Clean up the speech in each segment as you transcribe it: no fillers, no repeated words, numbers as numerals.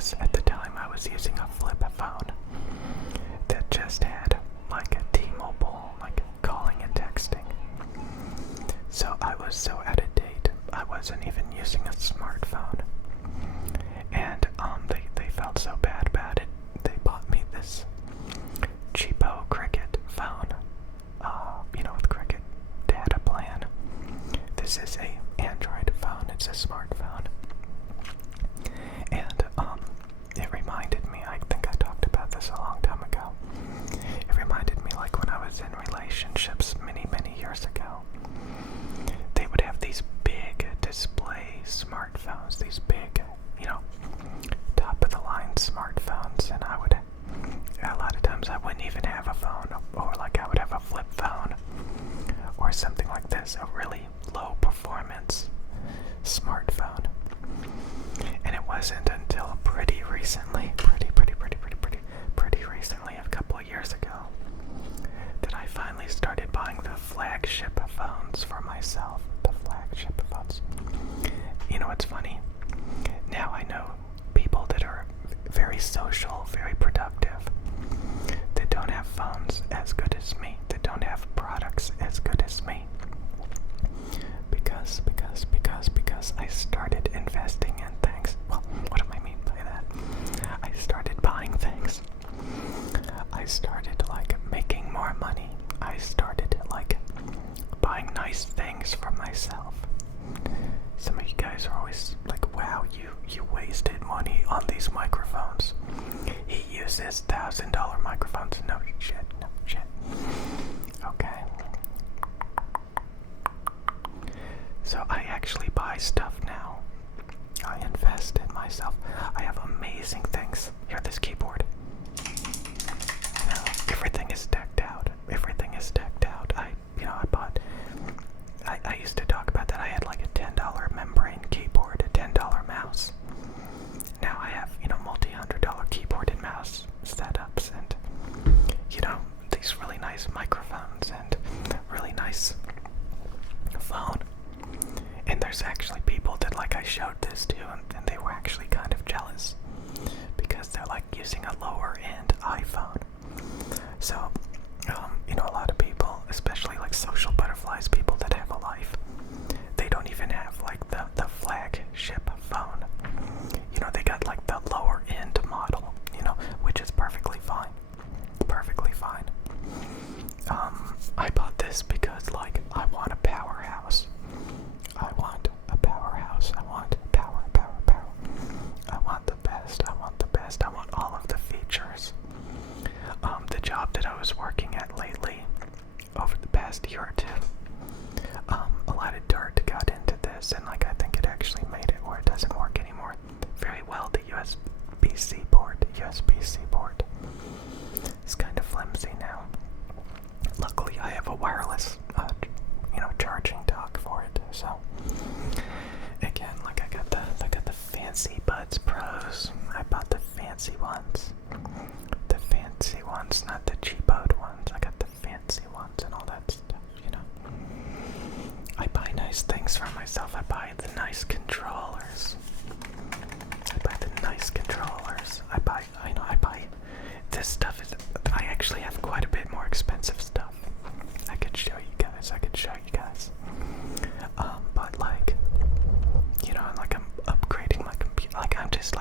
because at the time I was using a flip phone that just had like a T-Mobile, like calling and texting. So I was so out of date, I wasn't even using a smartphone. And they felt so bad about it. They bought me this cheapo Cricket phone, with Cricket data plan. This is a Android phone, it's a smartphone. And it reminded me, I think I talked about this a long time ago. It reminded me like when I was in relationships many, many years ago. They would have these big display smartphones, these big, top of the line smartphones, and a lot of times I wouldn't even have a phone, or like I would have a flip phone, or something like this, a really low performance smartphone. And it wasn't until pretty recently, pretty recently, a couple of years ago, that I finally started buying the flagship phones for myself. The flagship phones. You know what's funny? Now I know people that are very social, very productive, that don't have phones as good as me, that don't have products as good as me. Because I started investing in things. Well, what do I mean by that? I started buying things. I started making more money. I started buying nice things for myself. Some of you guys are always like, wow, you wasted money on these microphones. He uses $1,000 microphones. No shit. Okay. So I actually buy stuff now. I invest in myself. I have amazing things. Here, this keyboard. Everything is decked out. I used to talk about that. I had like a $10 membrane keyboard, a $10 mouse. Now I have, multi-$100 keyboard and mouse setups, and, these really nice microphones and really nice phone. And there's actually people that I showed this to, and they were actually kind of jealous because they're using a lower end iPhone. So, a lot of people, especially social butterflies, people that have a life, they don't even have the flagship phone. They got the lower end model, which is perfectly fine. I bought this because I want a powerhouse. I want power. I want the best. I want all of the features. The job that I was working at lately, over the past year or two, a lot of dirt got into this, and I think it actually made it where it doesn't work anymore very well. The USB-C port is kind of flimsy now. Luckily, I have a wireless, charging dock for it. So again, I got the fancy Buds Pros. I bought the fancy ones. The fancy ones, not the cheapoed ones. I got the fancy ones and all that stuff, I buy nice things for myself. I buy the nice controllers. I buy this stuff. I actually have quite a bit more expensive stuff. I could show you guys. But I'm upgrading my computer. I'm just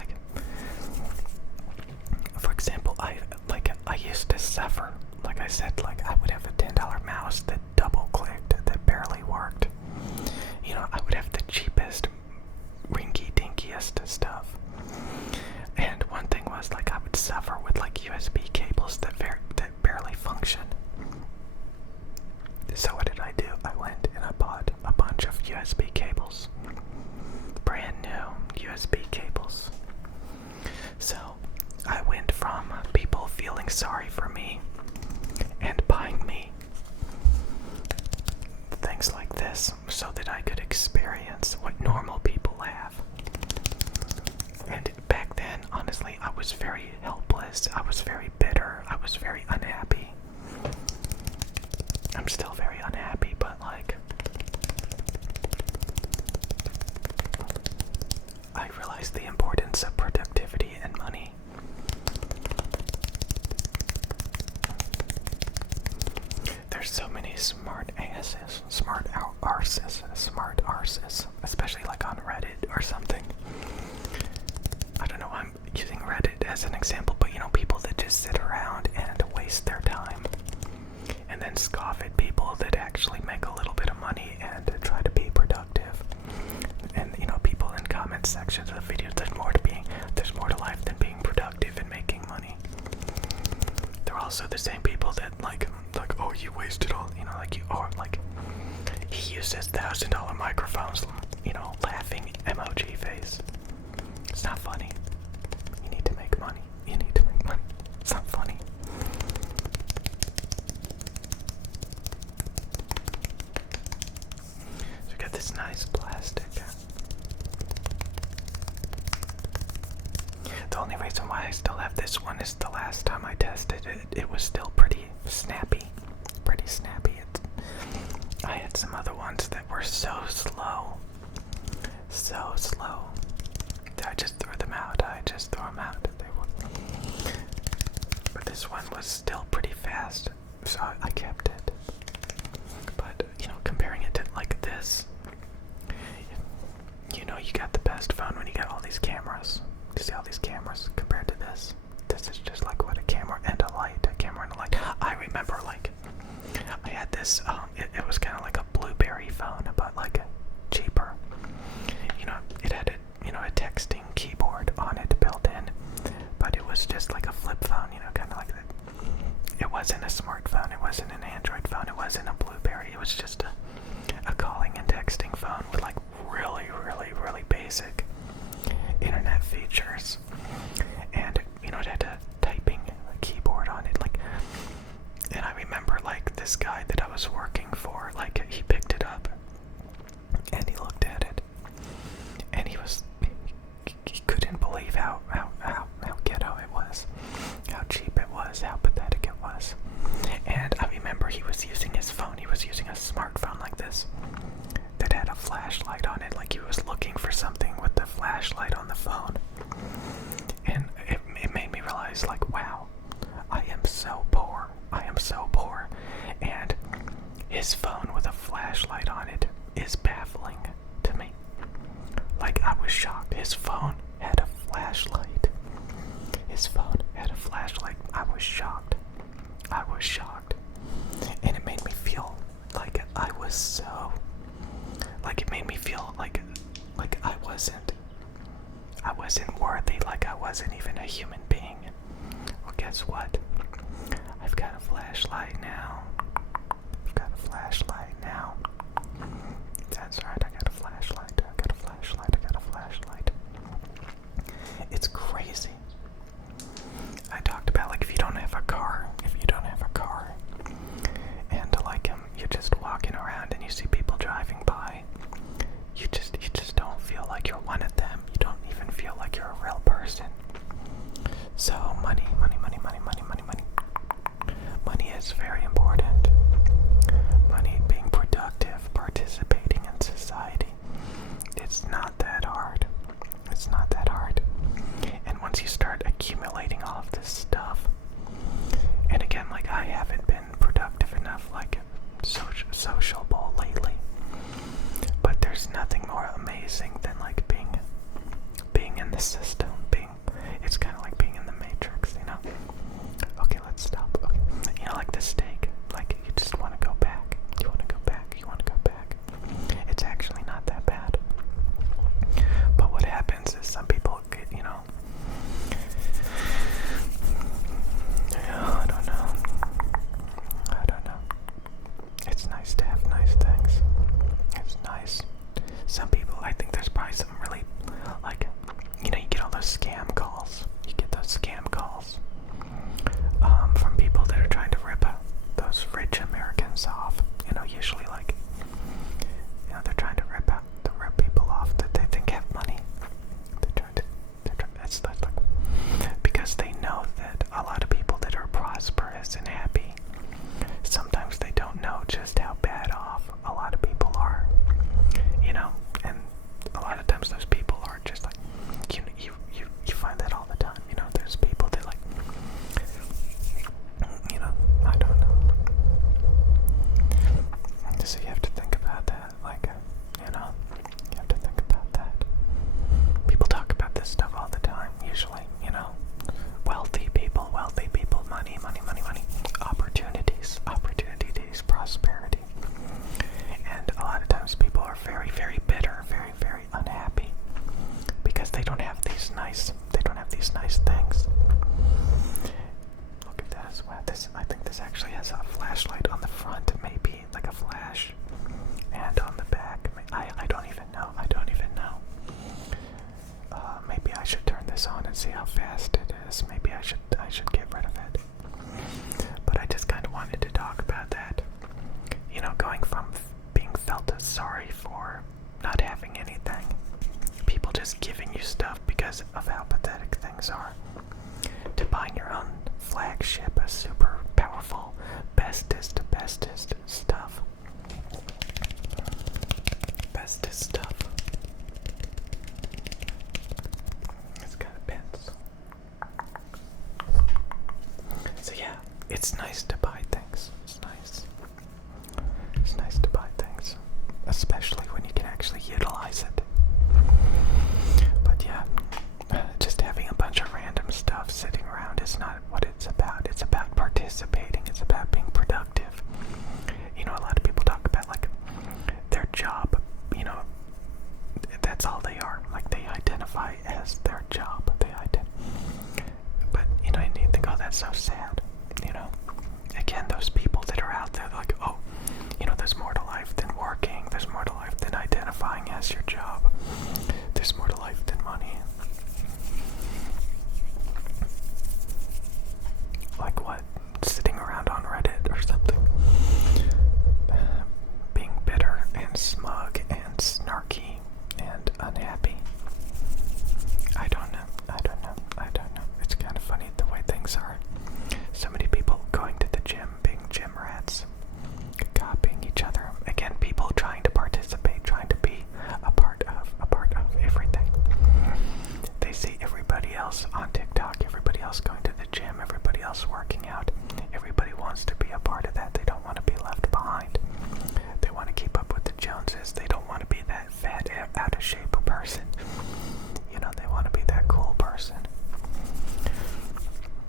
for example, I used to suffer. Like I said, I would have a $10 mouse that double clicked, that barely worked. I would have the cheapest, rinky-dinkiest stuff. And one thing was I would suffer with USB cables that barely function. So what did I do? I went and I bought a bunch of USB cables. Brand new USB cables. So I went from people feeling sorry for me and buying me things like this so that I could experience what normal people have. And back then, honestly, I was very helpless. I was very bitter. I was very unhappy. I'm still very unhappy, but I realized the importance of productivity and smart asses, smart arses, especially like on Reddit or something. I don't know, I'm using Reddit as an example, but you know, people that just sit around and waste their time and then scoff at people that actually make a little bit of money and try to be productive. And you know, people in comment sections of the videos, there's more to life than being productive and making money. They're also the same people that like, oh, you wasted all, you know, like you, or like, he uses $1,000 microphones, you know, laughing emoji face. It's not funny. You need to make money. You need to make money. It's not funny. So we got this nice plastic. The only reason why I still have this one is the last time I tested it, it was still pretty snappy. Pretty snappy. I had some other ones that were so slow. So slow. I just threw them out. But this one was still pretty fast, so I kept it. But, you know, comparing it to like this, you know, you got the best phone when you got all these cameras. You see all these cameras compared to this? This is just like what a camera and a light. I remember like, I had this, it was kind of like a BlueBerry phone, but like cheaper. You know, it had a texting keyboard on it built in, but it was just like a flip phone, you know, kind of like that. It wasn't a smartphone, it wasn't an Android phone, it wasn't a BlueBerry, it was just a calling and texting phone with like really, really, really basic internet features. And, you know, it had a typing keyboard on it, like, and I remember like this guy that I was working for, like he picked it up and he looked at it and he couldn't believe how ghetto it was, how cheap it was, how pathetic it was. And I remember he was using his phone, he was using a smartphone like this that had a flashlight on it, like he was looking for something with the flashlight on the phone. And it made me realize, like, wow, I am so poor. And his phone with a flashlight on it is baffling to me. Like, I was shocked. His phone had a flashlight. I was shocked. And it made me feel like I was so, like, it made me feel like I wasn't worthy, like I wasn't even a human being. Well, guess what? I've got a flashlight now. That's right, I got a flashlight. It's crazy. I talked about, like, if you don't have a car, and like you're just walking around and you see people driving by, you just don't feel like you're one of them. You don't even feel like you're a real person. So money is very important. Money, being productive, participating in society. It's not that hard. And once you start accumulating all of this stuff, and again, like, I haven't been productive enough, like, sociable lately, but there's nothing more amazing than like being in the system, it's kind of like being in the Matrix, you know. Okay, let's stop. Okay. You know, like the steak, like you just want to go back. It's actually not that bad. But what happens is some people get, you know, I don't know. It's nice to have nice things. It's nice. Some people, I think there's nice things. Look at this. Wow, I think this actually has a flashlight on the front, maybe like a flash, and on the back. I don't even know. I don't even know. Maybe I should turn this on and see how fast it is. Maybe I should get rid of it. But I just kind of wanted to talk about that. You know, going from being felt sorry for not having anything, people just giving you stuff because of how pathetic things are, to buying your own flagship, a super powerful, bestest stuff. Bestest stuff. It's got a pencil. So yeah, it's nice to buy things. It's nice. It's nice to buy things, especially when you can actually utilize it. But yeah, just having a bunch of random stuff sitting around is not what it's about. It's about participating. It's about being productive. You know, a lot of people talk about like their job, you know, that's all they are. Like they identify as their job. But you know, and you think, oh, that's so sad. You know, again, those people that are out there like, oh, you know, there's more to life than working. There's more to life than identifying as your job. There's more to life than money. Like what? Sitting around on Reddit or something. Being bitter and smug and snarky and unhappy. I don't know. It's kind of funny the way things are. So many people going to the gym, being gym rats, copying each other. Again, people trying to participate, trying to be a part of everything. They see everybody else on TikTok, everybody else going to the gym, everybody else working out. Everybody wants to be a part of that. They don't want to be left behind. They want to keep up with the Joneses. They don't want to be that fat, out of shape person. You know, they want to be that cool person.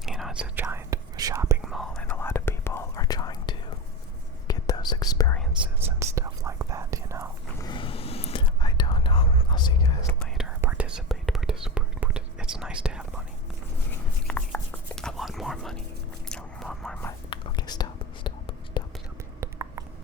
You know, it's a giant shopping mall, and a lot of people are trying